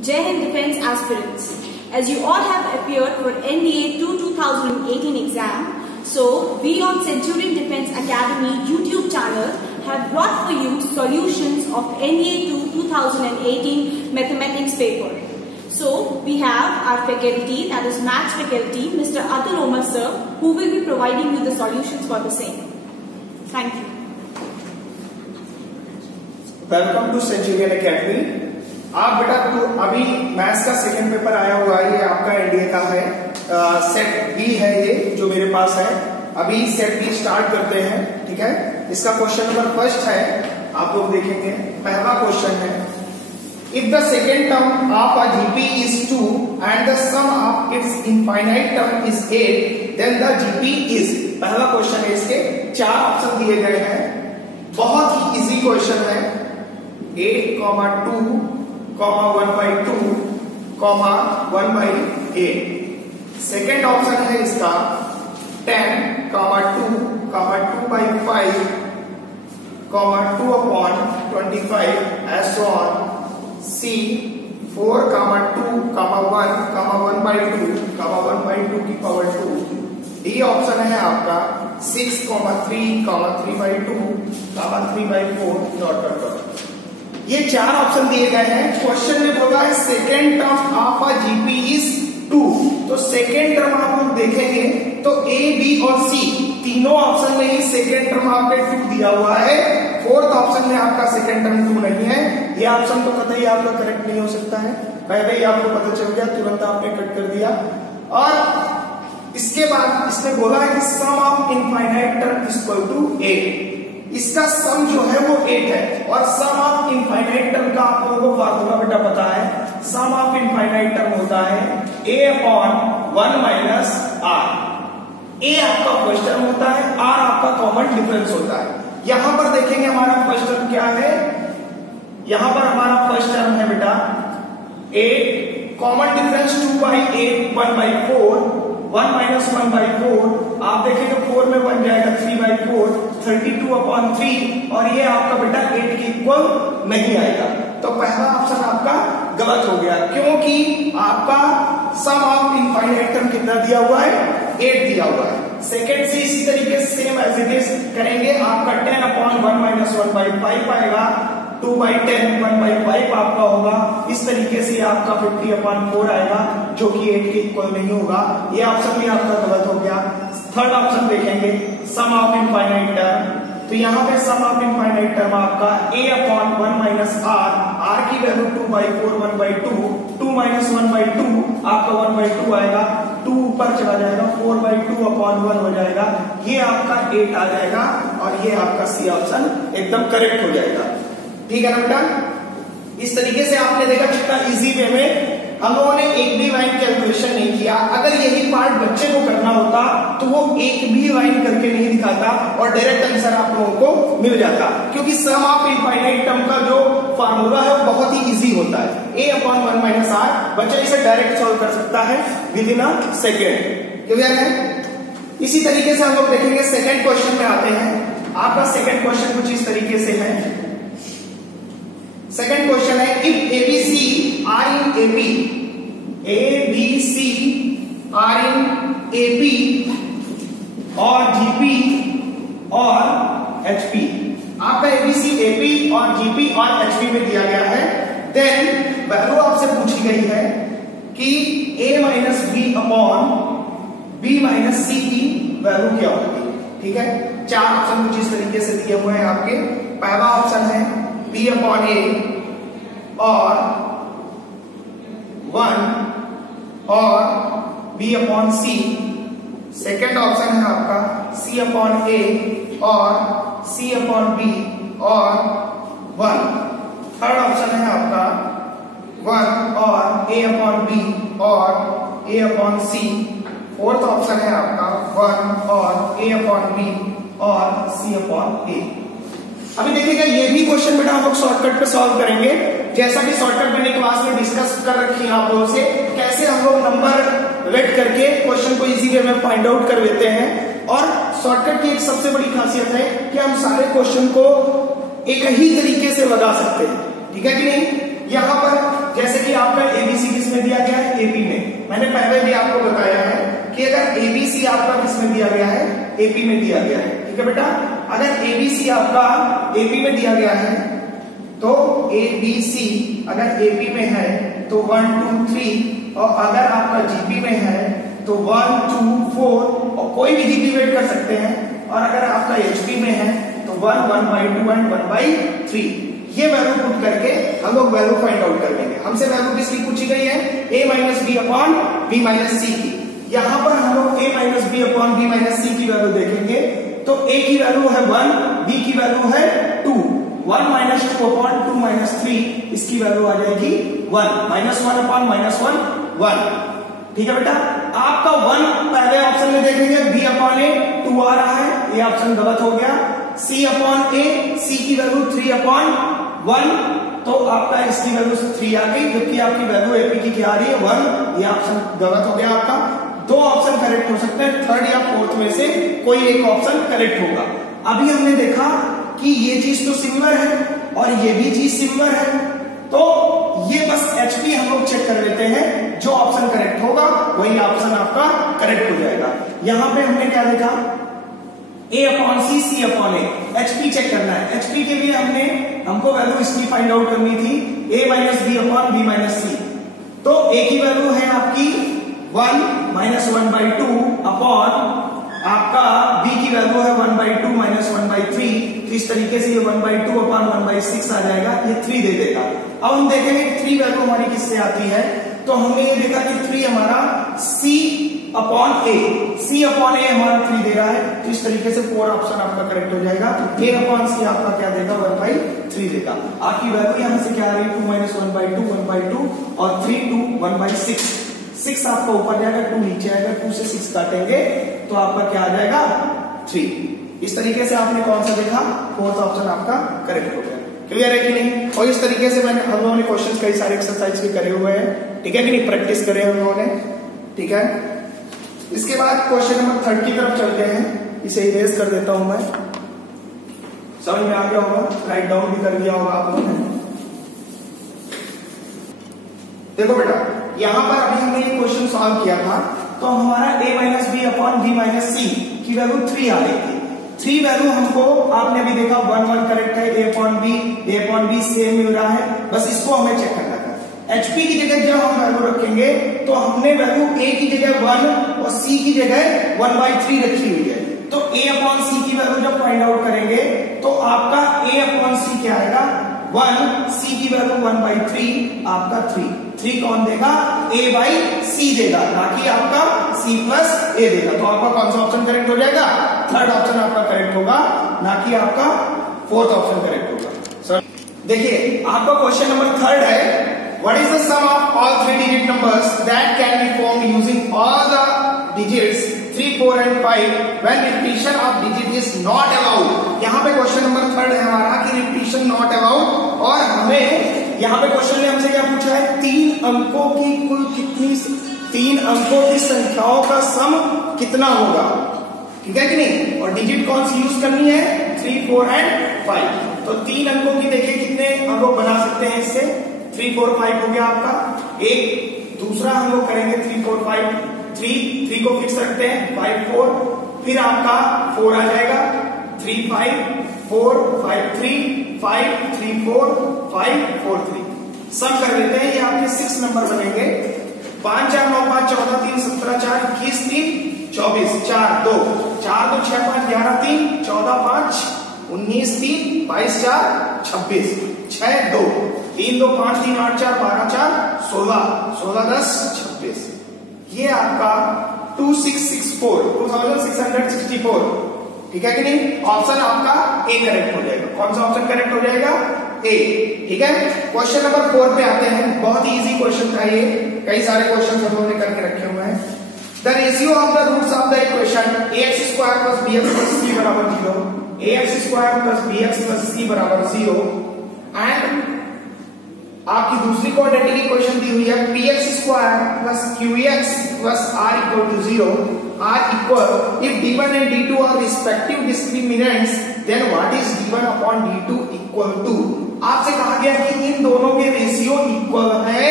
Jai Hind Defence Aspirants. As you all have appeared for NDA 2018 exam, so we on Centurion Defence Academy YouTube channel have brought for you solutions of NDA 2018 mathematics paper. So we have our faculty, that is Maths faculty, Mr. Atul Omar sir, who will be providing you the solutions for the same. Thank you. Welcome to Centurion Academy. आप बेटा अभी maths का second paper आया हुआ है, ये आपका NDA का है, सेट बी है ये जो मेरे पास है। अभी सेट बी स्टार्ट करते हैं, ठीक है। इसका क्वेश्चन नंबर फर्स्ट है, आप लोग देखेंगे। पहला क्वेश्चन है, if the second term of a GP is 2 and the sum of its infinite term is 8, then the GP is. पहला क्वेश्चन है, इसके 4 ऑप्शन दिए गए हैं। बहुत ही इजी क्वेश्चन है। 8, 2, 1/2, 1/8। सेकेंड ऑप्शन है इसका 10, 2, 2/5, 2/25 as on। C 4, 2, 1, 1/2, 1/2 की पावर 2। डी ऑप्शन है आपका 6, 3, 3/2, 3/4 . ये 4 ऑप्शन दिए गए हैं। क्वेश्चन में बोला है second term of a GP is 2, तो सेकेंड टर्म आप लोग देखेंगे तो ए, बी और सी तीनों ऑप्शन में ही सेकेंड टर्म आपके 2 दिया हुआ है। फोर्थ ऑप्शन में आपका सेकेंड टर्म 2 नहीं है। ये ऑप्शन तो कतई आपका करेक्ट नहीं हो सकता है, पहले ही आपको पता चल गया, तुरंत आपने कट कर दिया। और इसके बाद इसने बोला है कि sum of infinite term is equal to 8। इसका सम जो है वो 8 है, और सम ऑफ इनफाइनाइट टर्म का आप लोगों को फार्मूला बेटा पता है। सम ऑफ इनफाइनाइट टर्म होता है a/1 माइनस r। a आपका फर्स्ट टर्म होता है, r आपका कॉमन डिफरेंस होता है। यहां पर देखेंगे हमारा फर्स्ट टर्म क्या है। यहां पर हमारा फर्स्ट टर्म है बेटा 8, कॉमन डिफरेंस 2/8, 1/4, 1 माइनस 1/4। आप देखेंगे 4 में 1 जाएगा 3/4, 32/3, और ये आपका बेटा 8 के इक्वल नहीं आएगा। तो पहला ऑप्शन आपका गलत हो गया, क्योंकि आपका सम ऑफ इनफाइनाइट टर्म कितना दिया हुआ है, 8 दिया हुआ है। सेकेंड से इसी तरीके से सेम एज इट इज करेंगे। आपका 10/1 माइनस 1/5 आएगा, 2/10, 1/5 आपका होगा। इस तरीके से आपका 50/4 आएगा, जो कि 8 के इक्वल नहीं होगा। ये ऑप्शन भी आपका गलत हो गया। थर्ड ऑप्शन देखेंगे, सम ऑफ इनफाइनाइट टर्म। तो यहाँ पे सम ऑफ इनफाइनाइट टर्म आपका a/1 माइनस r की वैल्यू 2/4, 1/2, 2 माइनस 1/2 आपका 1/2 आएगा, 2 ऊपर चला जाएगा, 4/2/1 हो जाएगा। ये आपका 8 आ जाएगा, और ये आपका सी ऑप्शन एकदम करेक्ट हो जाएगा। ठीक है ना बेटा। इस तरीके से आपने देखा कितना इजी वे में हम लोगों ने एक भी लाइन कैलकुलेशन नहीं किया। अगर यही पार्ट बच्चे को करना होता तो वो एक भी लाइन करके नहीं दिखाता और डायरेक्ट आंसर आप लोगों को मिल जाता, क्योंकि सम ऑफ इनफाइनाइट टर्म का जो फार्मूला है वो बहुत ही इजी होता है। a/1 माइनस r, बच्चा इसे डायरेक्ट सॉल्व कर सकता है with in a second. Clear है। इसी तरीके से हम लोग देखेंगे सेकेंड क्वेश्चन में आते हैं। आपका सेकेंड क्वेश्चन कुछ इस तरीके से है। सेकेंड क्वेश्चन है, if ABC are in AP, ABC are in AP और GP और HP। आपका ABC, AP और GP और HP में दिया गया है। देन वैल्यू आपसे पूछी गई है कि A minus B minus C की वैल्यू क्या होगी। ठीक है। 4 ऑप्शन कुछ इस तरीके से दिए हुए हैं आपके। पहला ऑप्शन है B/A और 1 और B/C। सेकेंड ऑप्शन है आपका C/A और C/B और 1। थर्ड ऑप्शन है आपका 1 और A/B और A/C। फोर्थ ऑप्शन है आपका 1 और A/B और C/A। अभी देखिएगा, ये भी क्वेश्चन बेटा हम लोग शॉर्टकट पे सॉल्व करेंगे। जैसा कि शॉर्टकट मैंने क्लास में डिस्कस कर रखी है आप लोगों से, कैसे हम लोग नंबर वेट करके क्वेश्चन को इजी वे में फाइंड आउट कर लेते हैं। और शॉर्टकट की एक सबसे बड़ी खासियत है कि हम सारे क्वेश्चन को एक ही तरीके से लगा सकते हैं। ठीक है कि नहीं। यहाँ पर जैसे कि आपका मैंने पहले भी आपको बताया है कि अगर एबीसी आपका किसमें दिया गया है, एपी में दिया गया है, ठीक है बेटा। अगर एबीसी आपका एपी में दिया गया है तो एबीसी अगर एपी में है तो 1 2 3, और अगर आपका जीपी में है तो 1 2 4, और कोई भी जीपी वेट कर सकते हैं, और अगर आपका एचपी में है तो 1 1/2 एंड 1/3। ये वैल्यू पुट करके हम लोग वैल्यू फाइंड आउट कर लेंगे। हमसे वैल्यू किसकी पूछी गई है, a minus B upon B minus C की। यहां पर हम लोग a minus B upon B minus C की वैल्यू देखेंगे तो a की वैल्यू है 1, b की वैल्यू है 2, 1 माइनस 2 अपॉन 2 माइनस 3, इसकी वैल्यू आ जाएगी 1, -1 अपॉन -1 1। ठीक है बेटा, आपका 1 पहले ऑप्शन में देखेंगे, b अपॉन ए 2 आ रहा है, ये ऑप्शन गलत हो गया। c अपॉन ए, c की वैल्यू 3 अपॉन 1, तो आपका इसकी वैल्यू 3 आ गई, जबकि आपकी वैल्यू एपी की क्या आ रही है 1, ये ऑप्शन गलत हो गया आपका। दो ऑप्शन करेक्ट हो सकते हैं, थर्ड या फोर्थ में से कोई एक ऑप्शन करेक्ट होगा। अभी हमने देखा कि ये चीज तो सिमिलर है और ये भी चीज सिमिलर है, तो ये बस एचपी हम लोग चेक कर लेते हैं, जो ऑप्शन करेक्ट होगा वही ऑप्शन आपका करेक्ट हो जाएगा। यहां पे हमने क्या देखा, a upon C, C upon A, HP check करना है। एचपी के लिए हमको वैल्यू इसकी फाइंड आउट करनी थी, a minus B upon B minus C. तो a की वैल्यू है आपकी 1 माइनस 1/2 अपॉन आपका b की वैल्यू है 1/2 माइनस 1/3, तो इस तरीके से ये 1/2 अपॉन 1/6 आ जाएगा, ये 3 दे देगा। अब हम देखेंगे 3 वैल्यू हमारी किससे आती है, तो हमने ये देखा कि 3 हमारा c अपॉन ए, c अपॉन ए हमारा 3 दे रहा है, तो इस तरीके से 4 ऑप्शन आपका करेक्ट हो जाएगा। a अपॉन c आपका क्या देगा, 1/3 देगा। आपकी वैल्यू यहां से क्या आ रही है, 2 माइनस 1/2 1/2 और 3 2 1/6, 6 आपका ऊपर जाएगा, 2 नीचे आएगा, 2 से 6 काटेंगे तो आपका क्या आ जाएगा 3। इस तरीके से आपने कौन सा देखा, फोर्थ ऑप्शन आपका करेक्ट हो गया। क्लियर है कि नहीं। और इस तरीके से हम लोगों ने क्वेश्चन कई सारे एक्सरसाइज भी करे हुए हैं, ठीक है कि नहीं, प्रैक्टिस करे हम लोगों ने, ठीक है। इसके बाद क्वेश्चन नंबर 3 की तरफ चलते हैं, इसे इरेज कर देता हूं मैं, समझ में आ गया होगा, राइट डाउन भी कर दिया होगा आप लोगों ने। देखो बेटा, यहां पर अभी हमने ये क्वेश्चन सॉल्व किया था, तो हमारा a minus B upon B minus C की वैल्यू 3 आ रही थी। 3 वैल्यू हमको आपने अभी देखा 1 1 करेक्ट है, a अपॉन बी सेम मिल रहा है, बस इसको हमें चेक करना था। एचपी की जगह जब हम वैल्यू रखेंगे तो हमने वैल्यू a की जगह 1 और c की जगह 1/3 रखी हुई है, तो a अपॉन सी की वैल्यू जब फाइंड आउट करेंगे तो आपका a अपॉन सी क्या आएगा 1, c की वैल्यू 1/3, आपका 3 कौन देगा, a/c देगा, ना कि आपका c प्लस a देगा। तो आपका कौन सा ऑप्शन करेक्ट हो जाएगा, थर्ड ऑप्शन आपका करेक्ट होगा, ना कि आपका फोर्थ ऑप्शन करेक्ट होगा। सर देखिए, आपका क्वेश्चन नंबर 3 है, what is the sum of all 3 digit numbers that can be formed using all the digits 3 4 and 5 when repetition of digit is not allowed. यहाँ पे क्वेश्चन नंबर 3 है हमारा कि रिपीशन not allowed, और हमें यहाँ पे क्वेश्चन ने हमसे क्या पूछा है, 3 अंकों की कुल कितनी, 3 अंकों की संख्याओं का सम कितना होगा, ठीक है कि नहीं। और डिजिट कौन सी यूज करनी है, 3 4 एंड 5। तो 3 अंकों की देखिए कितने हम लोग बना सकते हैं इससे, 3 4 5 हो गया आपका एक। दूसरा हम लोग करेंगे 3 4 5, 3 को फिक्स रखते हैं, 5 4, फिर आपका 4 आ जाएगा, 3 5 4 5 3 5 3 4 5 4 3। सम कर लेते हैं, ये आपके 6 नंबर बनेंगे, 5 4 9 5 14 3 17 4 21 3 24 4 2 4 2 6 5 11 3 14 5 19 3 22 4 26 6 2 3 2 5 3 8 4 12 4 16 16 10 26। ये आपका 2664, ठीक है कि नहीं। ऑप्शन आपका ए करेक्ट हो जाएगा। कौन सा ऑप्शन करेक्ट हो जाएगा, ए, ठीक है। क्वेश्चन नंबर 4 पे आते हैं, बहुत इजी क्वेश्चन था ये, कई सारे क्वेश्चन हम लोगों ने करके रखे हुए हैं। The ratio of the roots of the equation ax² + bx + c बराबर 0, ax² + bx + c बराबर 0 एंड आपकी दूसरी क्वाड्रेटिक इक्वेशन दी हुई है px² + qx + r = 0, r equal if d1 and d2 are respective discriminants then what is d1 upon d2 equal to। आपसे कहा गया कि इन दोनों के रेशियो इक्वल है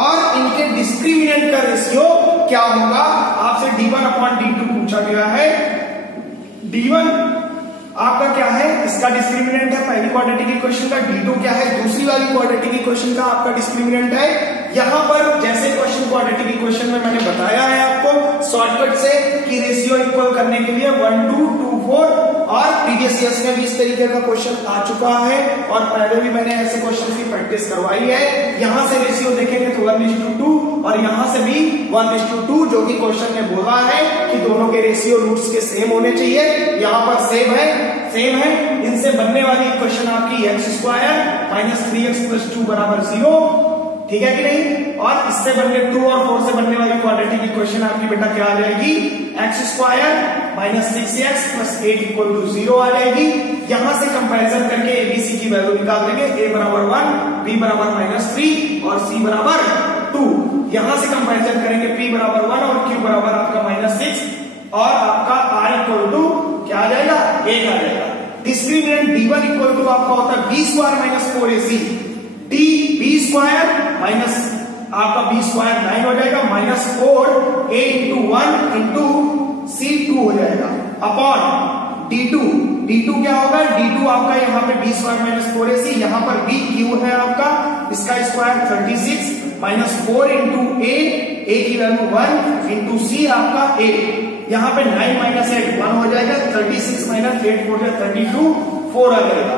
और इनके डिस्क्रिमिनेंट का रेशियो क्या होगा, आपसे d1/d2 पूछा गया है। d1 आपका क्या है, इसका डिस्क्रिमिनेंट है पहली क्वाड्रेटिक इक्वेशन का, d2 क्या है दूसरी वाली क्वाड्रेटिक इक्वेशन का आपका डिस्क्रिमिनेंट है। यहां पर जैसे क्वेश्चन क्वाड्रेटिक इक्वेशन में मैंने बताया है आपको शॉर्टकट से कि रेशियो इक्वल करने के लिए 1 2 2 4, और प्रीवियस ईयर्स में भी इस तरीके का क्वेश्चन आ चुका है और पहले भी मैंने ऐसे क्वेश्चन की प्रैक्टिस करवाई है। यहां से रेशियो देखेंगे तो 1:2 और यहां से भी 1:2, जो कि क्वेश्चन में बोला है कि दोनों के रेशियो रूट्स के सेम होने चाहिए, यहां पर सेम है। इनसे बनने वाली इक्वेशन आपकी x² - 3x + 2 = 0, ठीक है कि नहीं। और इससे बनने 2 और 4 से बनने वाली क्वाड्रेटिक इक्वेशन आपकी बेटा क्या आ जाएगी, x² - 6x + 8 = 0 आ जाएगी। यहां से कंपैरिजन करके एबीसी की वैल्यू निकाल देंगे, a = 1, b = -3 और c = 2। यहां से कंपैरिजन करेंगे p = 1 और q = आपका -6 और आपका r = क्या आ जाएगा, 1 आ जाएगा। डिस्क्रिमिनेंट d1 = आपका होता है b² - 4ac, b² माइनस आपका b² 9 हो जाएगा, -4 a × 1 × c2 हो जाएगा अपॉन d2 क्या होगा, d2 आपका यहाँ पे b² - 4ac, यहाँ पर b q है आपका, इसका स्क्वायर 36 -4 × a की वैल्यू 1 × c आपका 8, यहाँ पे 9 - 8 1 हो जाएगा, 36 - 8 4 32 4 आ जाएगा।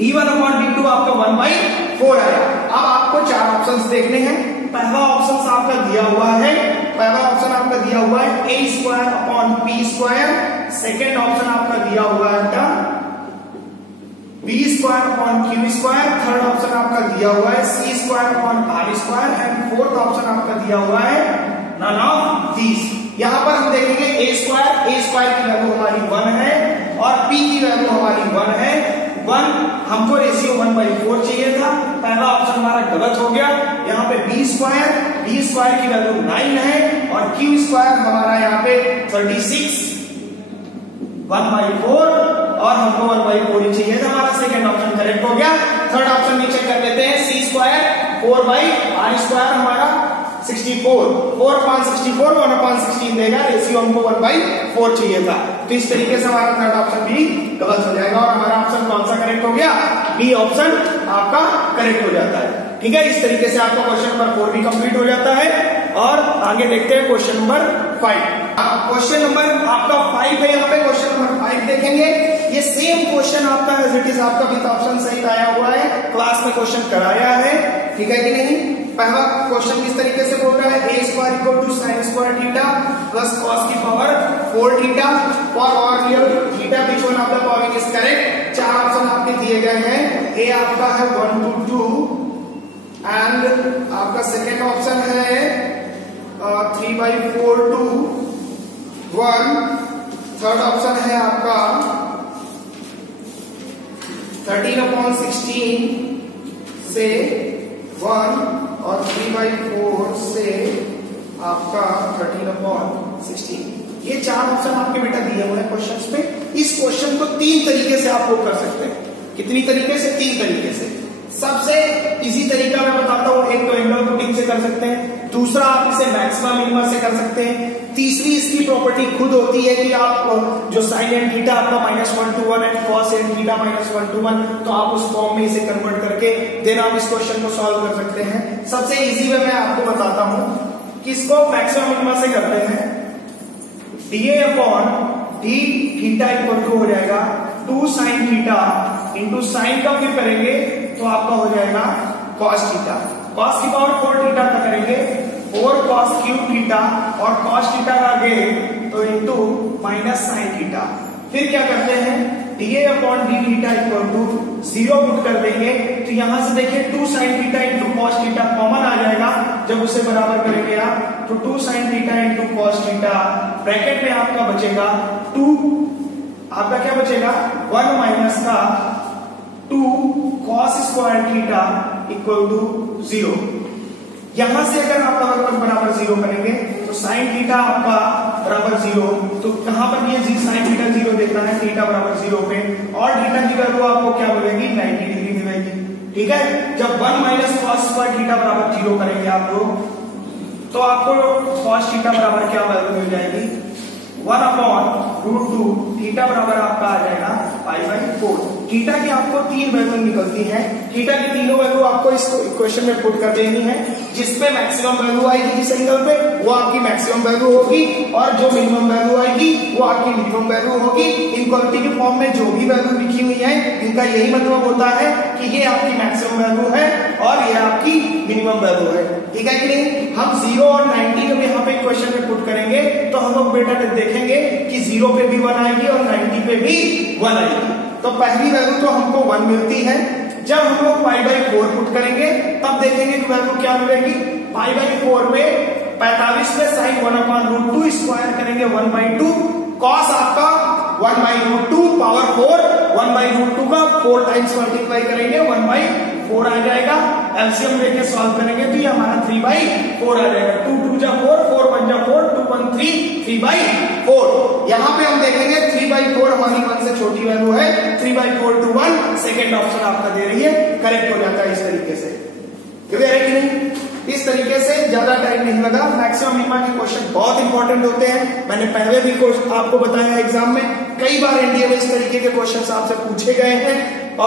d1/d2 आपका 1/4 आया। अब आपको 4 ऑप्शंस देखने हैं। पहला ऑप्शन आपका दिया हुआ है, a²/p², सेकेंड ऑप्शन आपका दिया हुआ है बेटा b²/q², थर्ड ऑप्शन आपका दिया हुआ है c²/r² एंड फोर्थ ऑप्शन आपका दिया हुआ है नन ऑफ दीज। यहां पर हम देखेंगे a² की वैल्यू हमारी 1 है और p की वैल्यू हमारी 1 है। 1 हमको रेशियो 1/4 चाहिए था, पहला ऑप्शन हमारा गलत हो गया। यहाँ पे b² की वैल्यू 9 है और q² हमारा यहाँ पे 36 1/4 और हमको 1/4 ही चाहिए था, हमारा सेकेंड ऑप्शन करेक्ट हो गया। थर्ड ऑप्शन नीचे कर लेते हैं, c² 4/r² हमारा 64, 4/64 1/16 देगा, रेशियो हमको 1/4 चाहिए था। तो इस तरीके से हमारा थर्ड ऑप्शन भी गलत हो जाएगा और हमारा ऑप्शन कौन सा करेक्ट हो गया, बी ऑप्शन आपका करेक्ट हो जाता है। ठीक है, इस तरीके से आपका क्वेश्चन नंबर 4 भी कंप्लीट हो जाता है। और आगे देखते हैं क्वेश्चन नंबर 5। क्वेश्चन नंबर आपका 5 है, यहाँ पे क्वेश्चन नंबर 5 देखेंगे। ये सेम क्वेश्चन आपका एज इट इज आपका विद ऑप्शन सहित आया हुआ है, क्लास में क्वेश्चन कराया है, ठीक है कि नहीं। पहला क्वेश्चन किस तरीके से बोल रहा है, a² = sin² θ plus cos की पावर 4 θ फॉर और real theta which one of the following is correct. 4 option आपके दिए गए हैं, a आपका है 1 to 2 एंड आपका सेकेंड ऑप्शन है 3/4 to 1, थर्ड ऑप्शन है आपका 13/16 से 1 और 3/4 से आपका 13/16। ये 4 ऑप्शन आपके बेटा दिए हुए हैं क्वेश्चंस पे। इस क्वेश्चन को 3 तरीके से आप लोग कर सकते हैं। कितनी तरीके से, 3 तरीके से। सबसे इजी तरीका मैं बताता हूं, एक तो एंगल पुटिंग से कर सकते हैं, दूसरा आप इसे मैक्सिमा मिनिमा से कर सकते हैं, तीसरी इसकी प्रॉपर्टी खुद होती है कि आप जो साइन एंड थीटा आपका -1 to 1 and cos and theta -1 to 1, तो आप उस फॉर्म में इसे कन्वर्ट करके देन आप इस क्वेश्चन को सॉल्व कर सकते हैं। सबसे इजी वे मैं आपको बताता हूं कि इसको मैक्सिमा मिनिमा से करते हैं। dA/d θ हो जाएगा 2 sin थीटा इंटू साइन का फिर करेंगे तो आपका हो जाएगा cos थीटा, cos की पावर 4 थीटा का करेंगे 4 cos³ थीटा और cos थीटा का आगे तो इंटू माइनस साइन थीटा। फिर क्या करते हैं, dA/d θ 0 पुट कर देंगे तो यहां से देखिए 2 sin theta into cos theta common आ जाएगा। जब उसे बराबर करेंगे आप तो 2 sin theta into cos theta, bracket में आपका बचेगा 2, आपका क्या बचेगा 1 माइनस का 2 cos² थीटा = 0। यहां से अगर आप बराबर 0 करेंगे तो साइन थीटा आपका बराबर 0, तो कहां पर ये साइन थीटा 0 देता है, थीटा बराबर 0 पे, और थीटा की वैल्यू आपको क्या मिलेगी 90 डिग्री मिलेगी। ठीक है, जब 1 माइनस cos² थीटा बराबर 0 करेंगे आप लोग तो आपको cos थीटा बराबर क्या वैल्यू मिल जाएगी 1/√2 थीटा बराबर आपका आ जाएगा π/4। थीटा की आपको 3 वैल्यू निकलती है। थीटा की तीनों वैल्यू आपको इस इक्वेशन में पुट कर देनी है। जिसपे मैक्सिमम वैल्यू आएगी जिस एंगल पे वो आपकी मैक्सिमम वैल्यू होगी और जो मिनिमम वैल्यू आएगी वो आपकी मिनिमम वैल्यू होगी। इनक्वालिटी के फॉर्म में जो भी वैल्यू लिखी हुई है इनका यही मतलब होता है कि ये आपकी मैक्सिमम वैल्यू है और ये आपकी मिनिमम वैल्यू है। ठीक है कि नहीं। हम 0 और 90 को यहाँ पे इक्वेशन में पुट करेंगे तो हम लोग बेटा देखेंगे कि 0 पे भी 1 आएगी और 90 पे भी 1 आएगी। तो पहली वैल्यू तो हमको 1 मिलती है। जब हम लोग π/4 पुट करेंगे तब देखेंगे कि वैल्यू क्या मिलेगी। π/4 में 45 में sin 1/√2 स्क्वायर करेंगे 1/2 cos आपका 1/√2 पावर 4 1/√2 का 4 टाइम्स मल्टीप्लाई करेंगे 1/4 आ जाएगा। एलसीएम लेके सॉल्व करेंगे तो ये हमारा 3/4 आ जाएगा। 2 2 जा 4 4 1 जा 4 2 1 3 3/4। यहाँ पे हम देखेंगे 3/4 हमारी 1 से छोटी वैल्यू है। 3/4 to 1 सेकेंड ऑप्शन आपका दे रही है, करेक्ट हो जाता है इस तरीके से। क्लियर है कि नहीं। इस तरीके से ज्यादा टाइम नहीं लगा। मैक्सिमम मिनिमम के क्वेश्चन बहुत इंपॉर्टेंट होते हैं। मैंने पहले भी आपको बताया एग्जाम में कई बार एनडीए में इस तरीके के क्वेश्चन आपसे पूछे गए हैं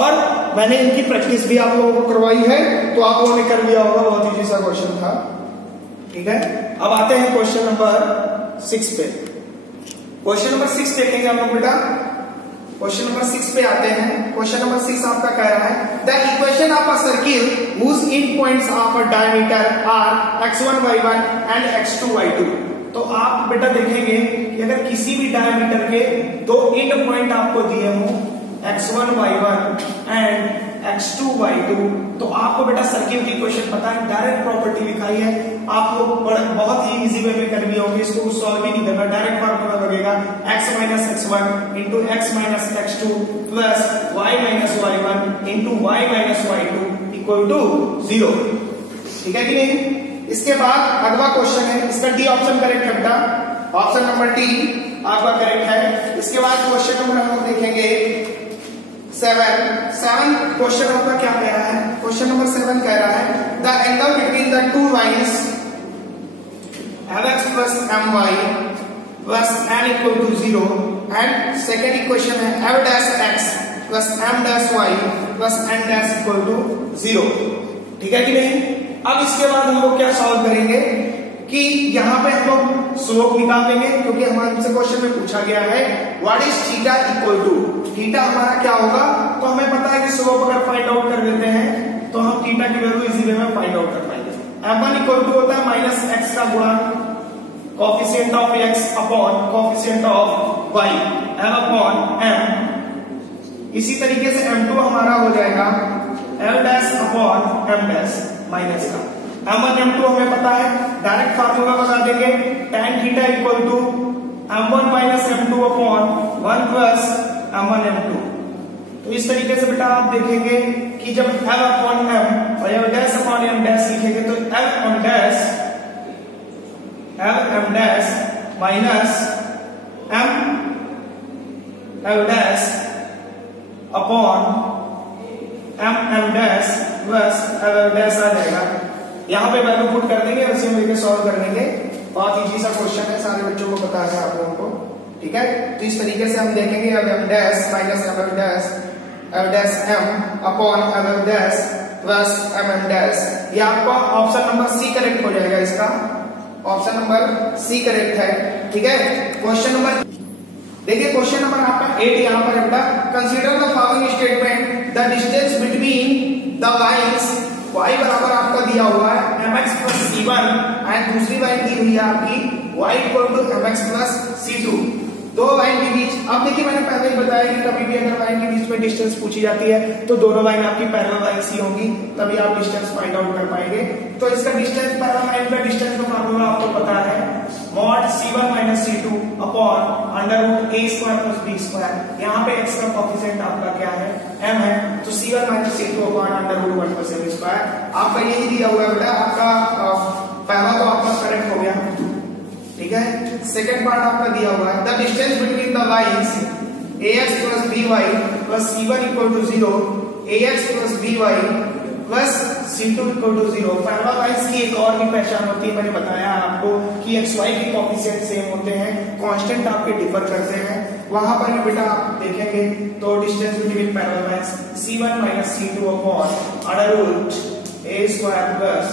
और मैंने इनकी प्रैक्टिस भी आप लोगों को करवाई है, तो आप लोगों ने कर लिया होगा। बहुत इजी सा क्वेश्चन था। ठीक है, अब आते हैं क्वेश्चन नंबर 6 पे। क्वेश्चन नंबर 6 देखेंगे हम लोग बेटा। क्वेश्चन नंबर 6 पे आते हैं। क्वेश्चन नंबर 6 आपका कह रहा है the equation of a circle whose end points of a diameter are x1 y1 and x2 y2। तो आप बेटा देखेंगे कि अगर किसी भी डायमीटर के दो एंड पॉइंट आपको दिए हों x1 y1 and x2 y2, तो आपको बेटा सर्किल की इक्वेशन पता है, डायरेक्ट प्रॉपर्टी लिखाई है। आप लोग बहुत ही इजी वे में कर भी होंगे, इसको सॉल्व भी नहीं करना, डायरेक्ट फार्मूला लगेगा x minus x1 into x minus x2 plus y minus y1 into y minus y2 equal to 0। ठीक है कि नहीं। इसके बाद अगला क्वेश्चन है, इसका डी ऑप्शन करेक्ट है बेटा। ऑप्शन नंबर डी आपका करेक्ट है। इसके बाद क्वेश्चन नंबर हम लोग देखेंगे 7 क्वेश्चन आपका क्या कह रहा है। क्वेश्चन नंबर 7 कह रहा है the angle between the two lines mx plus my plus n equal to 0 and second equation है f dash x plus m dash y plus n dash equal to 0। ठीक है कि नहीं। अब इसके बाद हम लोग क्या सॉल्व करेंगे कि यहाँ पे हम लोग स्लोप निकाल देंगे, क्योंकि हमारे से क्वेश्चन में पूछा गया है what is theta equal to. Theta हमारा क्या होगा, तो हमें पता है कि स्लोप अगर फाइंड आउट कर लेते हैं तो हम थीटा की वैल्यू इजी वे में फाइंड आउट कर पाएंगे। m1 इक्वल टू होता है माइनस x का गुणा coefficient of x upon coefficient of y m upon m। इसी तरीके से m2 हमारा हो जाएगा l dash upon m dash minus का। m1 m2 हमें पता है, डायरेक्ट फार्मूला बता देंगे tan theta equal to m1 minus m2 upon 1 plus m1 m2। तो इस तरीके से बेटा आप देखेंगे कि जब l अपॉन m और m dash upon m dash लिखेंगे तो l m dash minus l dash upon m dash plus l dash आ जाएगा। यहाँ पे वैल्यू पुट कर देंगे, उसे मिलकर सॉल्व कर लेंगे। बहुत इजी सा क्वेश्चन है, सारे बच्चों को पता है आप लोगों को। ठीक है, तो इस तरीके से हम देखेंगे अब m dash minus l dash m upon l dash plus m dash. ये आपका ऑप्शन नंबर सी करेक्ट हो जाएगा। इसका ऑप्शन नंबर सी करेक्ट है। ठीक है, क्वेश्चन नंबर देखिए, क्वेश्चन नंबर आपका 8 यहाँ पर बेटा consider the following statement the distance between the lines y बराबर आपका दिया हुआ है mx प्लस c1 एंड दूसरी लाइन दी हुई है आपकी y equal to mx plus c2। दो लाइन के बीच, अब देखिए मैंने पहले ही बताया कि कभी भी अगर लाइन के बीच में डिस्टेंस पूछी जाती है तो दोनों लाइन आपकी पैरेलल लाइंस ही होंगी, तभी आप डिस्टेंस फाइंड आउट कर पाएंगे। तो इसका डिस्टेंस पैरेलल लाइन का डिस्टेंस का फार्मूला आपको पता है, mod c1 minus c2 upon under root a square plus b square. यहाँ पे x का कोफिशिएंट आपका क्या है, m है, तो c1 minus c2 upon under root 1 plus a square. आपका यही दिया हुआ है बेटा। आपका पहला तो आपका करेक्ट हो गया। ठीक है, सेकंड पार्ट आपका दिया हुआ है the distance between the lines ax plus by plus c1 equal to 0 ax plus by plus C2 equal to 0। Paraboloids की एक और भी पहचान होती है, मैंने बताया आपको कि एक्स वाई के कोएफिशिएंट सेम होते हैं, कांस्टेंट आपके डिफर करते हैं। वहां पर भी बेटा आप देखेंगे तो distance between paraboloids C1 minus C2 upon under root a square plus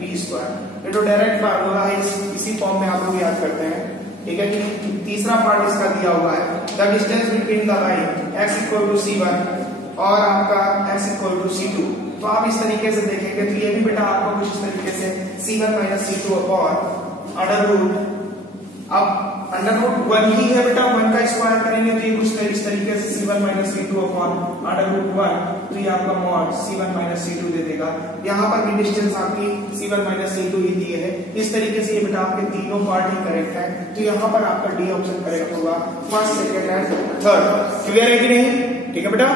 b square. ये तो डायरेक्ट फार्मूला है, इसी फॉर्म में आप लोग याद करते हैं, ठीक है कि तीसरा पार्ट इसका दिया हुआ है, the distance between the line x equal to C1 और आपका x इक्वल टू C2। तो आप इस तरीके से देखेंगे तो ये भी बेटा आपको कुछ इस तरीके से C1 minus C2 upon under root, अब अंडर रूट 1 ही है बेटा, 1 का स्क्वायर करेंगे तो ये कुछ इस तरीके से C1 minus C2 upon under root 1, तो ये आपका मॉड C1 माइनस C2 दे देगा। यहाँ पर भी डिस्टेंस आपकी C1 माइनस C2 ही दिए है। इस तरीके से ये बेटा आपके तीनों पार्ट ही करेक्ट है, तो यहाँ पर आपका डी ऑप्शन करेक्ट होगा, first second and third. Clear है कि नहीं? ठीक है बेटा।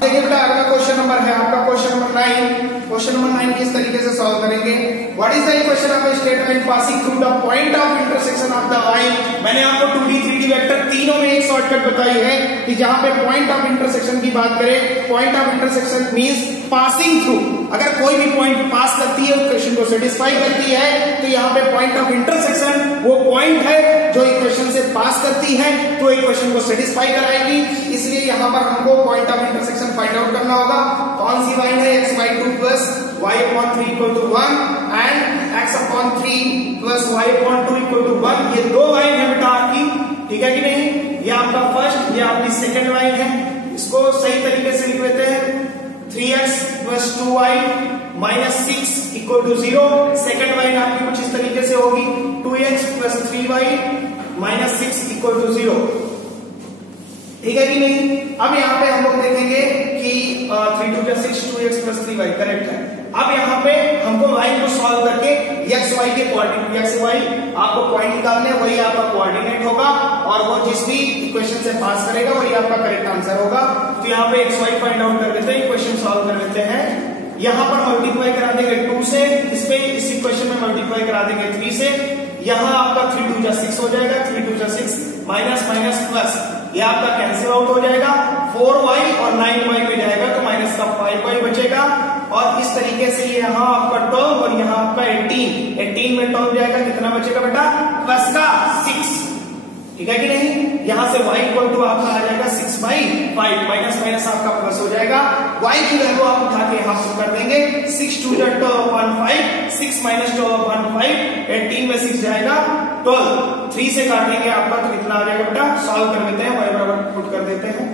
देखिए बेटा अगला क्वेश्चन नंबर है आपका क्वेश्चन नंबर 9। क्वेश्चन नंबर 9 किस तरीके से सॉल्व करेंगे? What is the equation of a statement passing through the point of intersection of the line. मैंने आपको 2D 3D वेक्टर तीनों में एक शॉर्टकट बताई है कि जहां पे पॉइंट ऑफ इंटरसेक्शन की बात करें, point of intersection means passing through, अगर कोई भी पॉइंट पास करती है इक्वेशन को सेटिस्फाई करती है, तो यहाँ पे पॉइंट ऑफ इंटरसेक्शन वो पॉइंट है जो इक्वेशन से पास करती है तो इक्वेशन को सेटिस्फाई कराएगी। इसलिए यहाँ पर हमको point of intersection find out करना होगा। कौन सी लाइन है? x by 2 plus y upon 3 equal to 1 and x upon 3 plus y upon 2 equal to 1। ये दो लाइन है बेटा आपकी, ठीक है कि नहीं? ये आपका फर्स्ट, ये आपकी सेकंड लाइन है। इसको सही तरीके से लिख लेते हैं, 3x plus 2y minus 6 equal to 0। Second line आपकी कुछ इस तरीके से होगी, 2x plus 3y minus 6 equal to 0। ठीक है कि नहीं? अब यहाँ पे हम लोग देखेंगे कि 3 2 6 2x प्लस 3y करेक्ट है। अब यहाँ पे हमको लाइन को सॉल्व करके एक्स वाई के कोऑर्डिनेट, एक्स वाई आपको पॉइंट निकालने, वही आपका कोऑर्डिनेट होगा और वो जिस भी इक्वेशन से पास करेगा वही आपका करेक्ट आंसर होगा। तो यहाँ पे एक्स वाई फाइंड आउट कर लेते हैं, इक्वेशन सॉल्व कर लेते हैं। यहाँ पर मल्टीप्लाई करा देंगे 2 से, इस पे इस इक्वेशन में मल्टीप्लाई करा देंगे 3 से। यहाँ आपका 3 2 6 हो जाएगा, 3 2 6 माइनस माइनस प्लस, ये आपका कैंसिल आउट हो जाएगा, 4y और 9y में जाएगा तो माइनस का 5y बचेगा। और इस तरीके से ये यहाँ आपका 12 और यहाँ आपका 18 में 12 जाएगा, कितना बचेगा बेटा? प्लस का 6। ठीक है कि नहीं? यहाँ से y इक्वल टू आपका आ जाएगा 6/5, माइनस माइनस आपका प्लस हो जाएगा। y की वैल्यू आप उठा के यहाँ पुट कर देंगे, 6 2 12/5, 6 माइनस 12/5, 18 में 6 जाएगा 12, 3 से काटेंगे आपका तो कितना आ जाएगा बेटा? सॉल्व कर लेते हैं, y बराबर पुट कर देते हैं,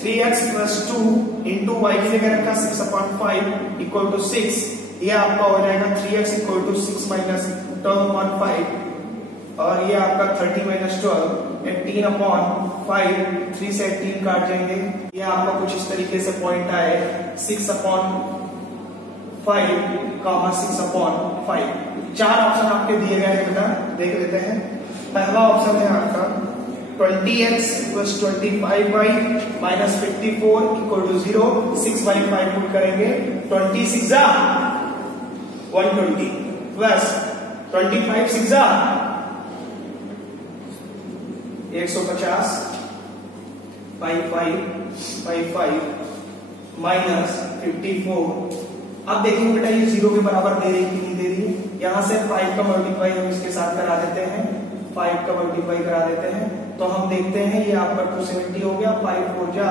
3x प्लस 2 इंटू y की जगह रखा 6/5 इक्वल टू 6, ये आपका हो जाएगा 3x इक्वल टू 6 माइनस 12/5 और ये आपका 30 माइनस 12, 18/5, 3 से 18 काट जाएंगे, ये आपका कुछ इस तरीके से पॉइंट आए 6/5, 6/5। 4 ऑप्शन आपके दिए गए हैं बेटा, देख लेते हैं। पहला ऑप्शन है आपका 20x plus 25y minus 54 equal to 0, 6/5 put करेंगे, 26 120 प्लस 25 6 150 5 माइनस 54। अब देखेंगे बेटा ये 0 के बराबर दे रही कि नहीं दे रही है। यहां से 5 का मल्टीप्लाई हम इसके साथ करा देते हैं, 5 का मल्टीप्लाई करा देते हैं तो हम देखते हैं ये आपका 270 हो गया, 5 4 जा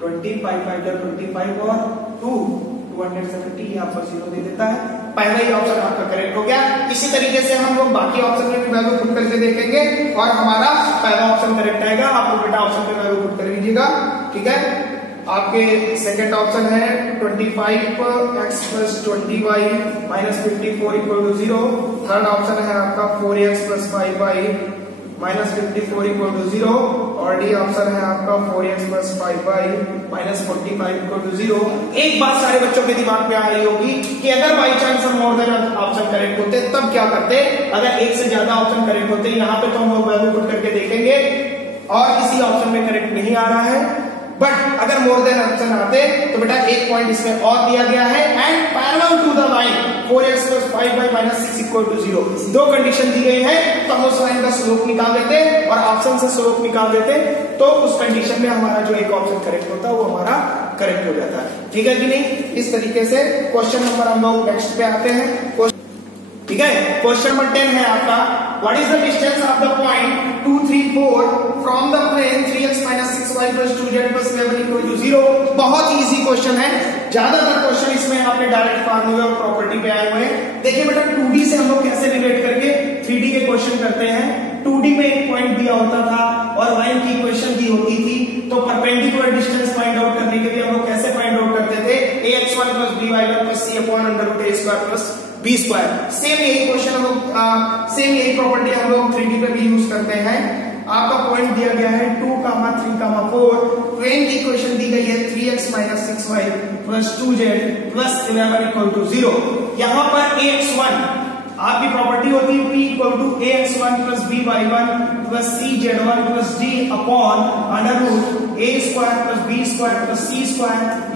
20, 5 5 जा 25 और 270 आपका 0 दे देता है। पहला ही ऑप्शन आपका करेक्ट हो गया। इसी तरीके से हम लोग बाकी ऑप्शन में भी वैल्यू पुट करके देखेंगे और हमारा पहला ऑप्शन करेक्ट आएगा। आप लोग बेटा ऑप्शन पे वैल्यू पुट कर लीजिएगा, ठीक है। आपके सेकंड ऑप्शन है 25x plus 20y minus 54 equal to 0। Third option है आपका 4x plus 5y minus 54 equal to 0 और डी ऑप्शन है आपका 4x plus 5y minus 45 equal to 0। एक बात सारे बच्चों के दिमाग में आ रही होगी कि अगर बाई चांस हम मोर देन ऑप्शन करेक्ट होते तब क्या करते? अगर एक से ज्यादा ऑप्शन करेक्ट होते, यहाँ पे तो हम लोग वैल्यू पुट करके देखेंगे और इसी ऑप्शन में करेक्ट नहीं आ रहा है, बट अगर मोर देन ऑप्शन आते तो बेटा एक पॉइंट इसमें और दिया गया है and parallel to the line 4x plus 5y minus 6 equal to 0। दो कंडीशन दी गई है तो हम उस लाइन का स्लोप निकाल देते और ऑप्शन से स्लोप निकाल देते तो उस कंडीशन में हमारा जो एक ऑप्शन करेक्ट होता वो हमारा करेक्ट हो जाता है। ठीक है कि नहीं? इस तरीके से क्वेश्चन नंबर हम लोग नेक्स्ट पे आते हैं। ठीक है, क्वेश्चन नंबर 10 है आपका, what is the distance of the point 2, 3, 4 from the plane 3x - 6y + 2z + 11 = 0। बहुत इजी क्वेश्चन है, ज्यादातर क्वेश्चन इसमें आपने डायरेक्ट फार्मूला और प्रॉपर्टी पे आए हुए हैं। देखिए बेटा 2D से हम लोग कैसे रिलेट करके 3D के क्वेश्चन करते हैं। 2D में एक पॉइंट दिया होता था और लाइन की इक्वेशन दी होती थी, तो परपेंडिकुलर डिस्टेंस फाइंड आउट करने के लिए हम लोग कैसे फाइंड आउट करते थे, ax1 + by1 + c/√a² + b²। Same यही क्वेश्चन हम लोग सेम यही प्रॉपर्टी हम लोग 3D पे भी यूज करते हैं। आपका पॉइंट दिया गया है 2, 3, 4, प्लेन की इक्वेशन दी गई है 3x - 6y + 2z + 11 = 0। यहाँ पर ax1 आपकी प्रॉपर्टी होती है p = ax1 + by1 + cz1 + d upon √a² + b² + c²।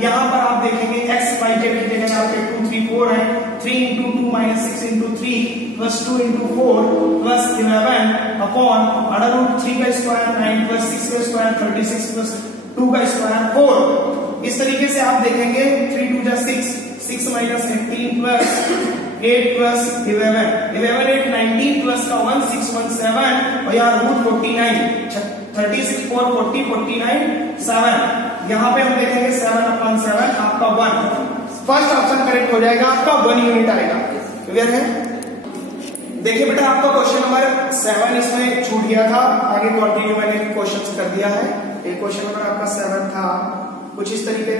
यहाँ पर आप देखेंगे x, y, z की जगह आपके 2, 3, 4 है। 3 × 2 - 6 × 3 + 2 × 4 + 11 अपॉन √3² 9 + 6² 36 + 2² 4। इस तरीके से आप देखेंगे 3 × 2 = 6, 6 - 18 + 8 + 11, 11, 8, 19 प्लस का 1, 6, 1, 7 और यहाँ √49, 36, 4, 40, 49, 7। यहाँ पे हम देखेंगे 7/7 आपका 1। फर्स्ट ऑप्शन करेक्ट हो जाएगा, आपका 1 यूनिट आएगा। क्लियर है? देखिए बेटा आपका क्वेश्चन नंबर 7 इसमें छूट गया था, आगे कंटिन्यू मैंने क्वेश्चंस कर दिया है। एक क्वेश्चन नंबर आपका 7 था, कुछ इस तरीके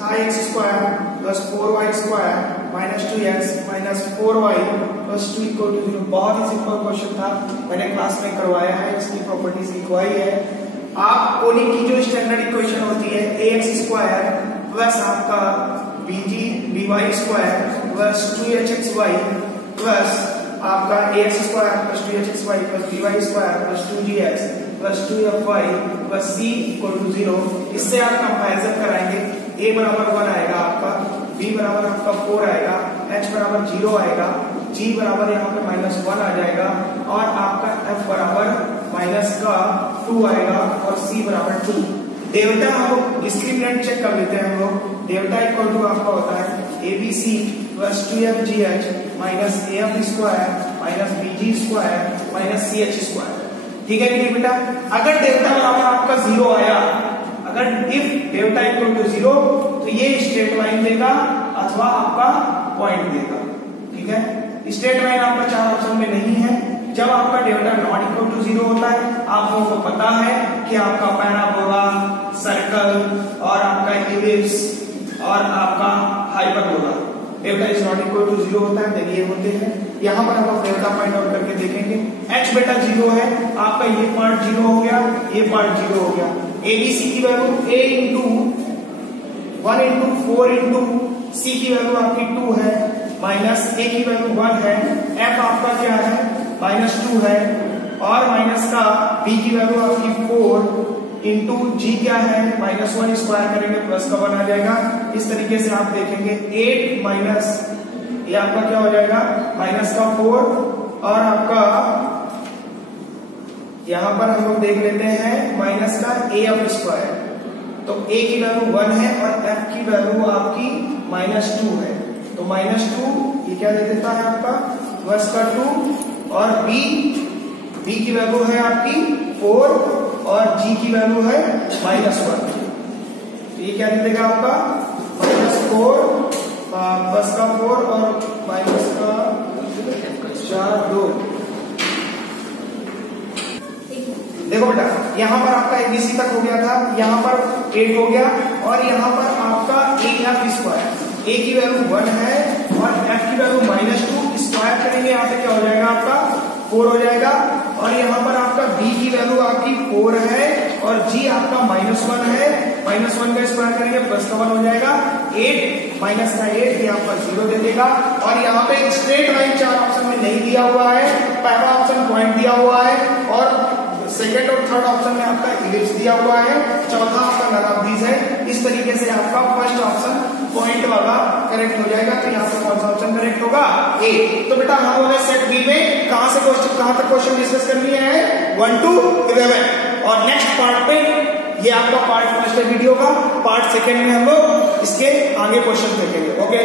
था, x² + 4y² - 2x - 4y + 2 = 0। बहुत ही सिंपल क्वेश्चन था, मैंने क्लास में करवाया है, इसकी प्रॉपर्टीज लिखवाई है। आप कोनिक की जो स्टैंडर्ड इक्वेशन होती है ax² प्लस आपका by² + 2hxy प्लस आपका ax² + 2hxy + by² + 2gx + 2fy + c = 0। इससे आप कंपैरिजन कराएंगे, a = 1 आएगा आपका, b = आपका 4 आएगा, h = 0 आएगा, g = यहाँ पे -1 आ जाएगा और आपका f = -2 आएगा और c = 2। डेल्टा हम लोग डिस्क्रिमिनेंट चेक कर लेते हैं। हम लोग डेल्टा = आपका होता है abc + 2fgh - af² - bg² - ch²। ठीक है कि नहीं बेटा? अगर डेल्टा बराबर आपका 0 आया, अगर इफ डेल्टा = 0 तो ये स्ट्रेट लाइन देगा अथवा आपका पॉइंट देगा। ठीक है, स्ट्रेट लाइन आपका 4 ऑप्शन में नहीं है। जब आपका डेल्टा ≠ 0 होता है, आप लोगों को पता है कि आपका पैराबोला, सर्कल और आपका इलिप्स और आपका hyperbola delta is not equal to 0 होता है, देखिए होते हैं। यहाँ पर हम डेल्टा फाइंड आउट करके देखेंगे। h बेटा 0 है, आपका ये पार्ट 0 हो गया, ये पार्ट 0 हो गया। abc की वैल्यू a × 1 × 4 × c की वैल्यू आपकी 2 है, माइनस a की वैल्यू 1 है, f आपका क्या है -2 है और माइनस का b की वैल्यू आपकी 4 इंटू g क्या है -1 स्क्वायर करेंगे प्लस का 1 आ जाएगा। इस तरीके से आप देखेंगे 8 माइनस ये आपका क्या हो जाएगा -4 और आपका यहां पर हम लोग देख लेते हैं -af²। तो a की वैल्यू 1 है और f की वैल्यू आपकी -2 है, तो -2 ये क्या दे देता है आपका +2 और b की वैल्यू है आपकी 4 और g की वैल्यू है -1। तो ये क्या दे देगा आपका -4 +4 और -4 2। देखो बेटा यहाँ पर आपका abc तक हो गया था, यहाँ पर 8 हो गया और यहाँ पर आपका af²। a की वैल्यू 1 है और f की वैल्यू -2 स्क्वायर करेंगे, यहाँ पे क्या हो जाएगा आपका 4 हो जाएगा और यहाँ पर आपका b की वैल्यू आपकी 4 है और g आपका -1 है, -1 का स्क्वायर करेंगे प्लस का 1 हो जाएगा 8 माइनस का 8 ये आपका 0 दे देगा। और यहाँ पे स्ट्रेट लाइन 4 ऑप्शन में नहीं दिया हुआ है, पहला ऑप्शन पॉइंट दिया हुआ है और सेकंड और थर्ड ऑप्शन में आपका इलिप्स दिया हुआ है, चौथा आपका नन ऑफ दीज है। इस तरीके से आपका फर्स्ट ऑप्शन पॉइंट वाला करेक्ट हो जाएगा। तो यहाँ पे कौन सा ऑप्शन करेक्ट होगा ए। तो बेटा हम लोग सेट बी में कहां तक क्वेश्चन डिस्कस करनी है 1 to 11 और नेक्स्ट पार्ट पे ये आपका पार्ट फर्स्ट वीडियो का पार्ट सेकंड में हम लोग इसके आगे क्वेश्चन देखेंगे। ओके।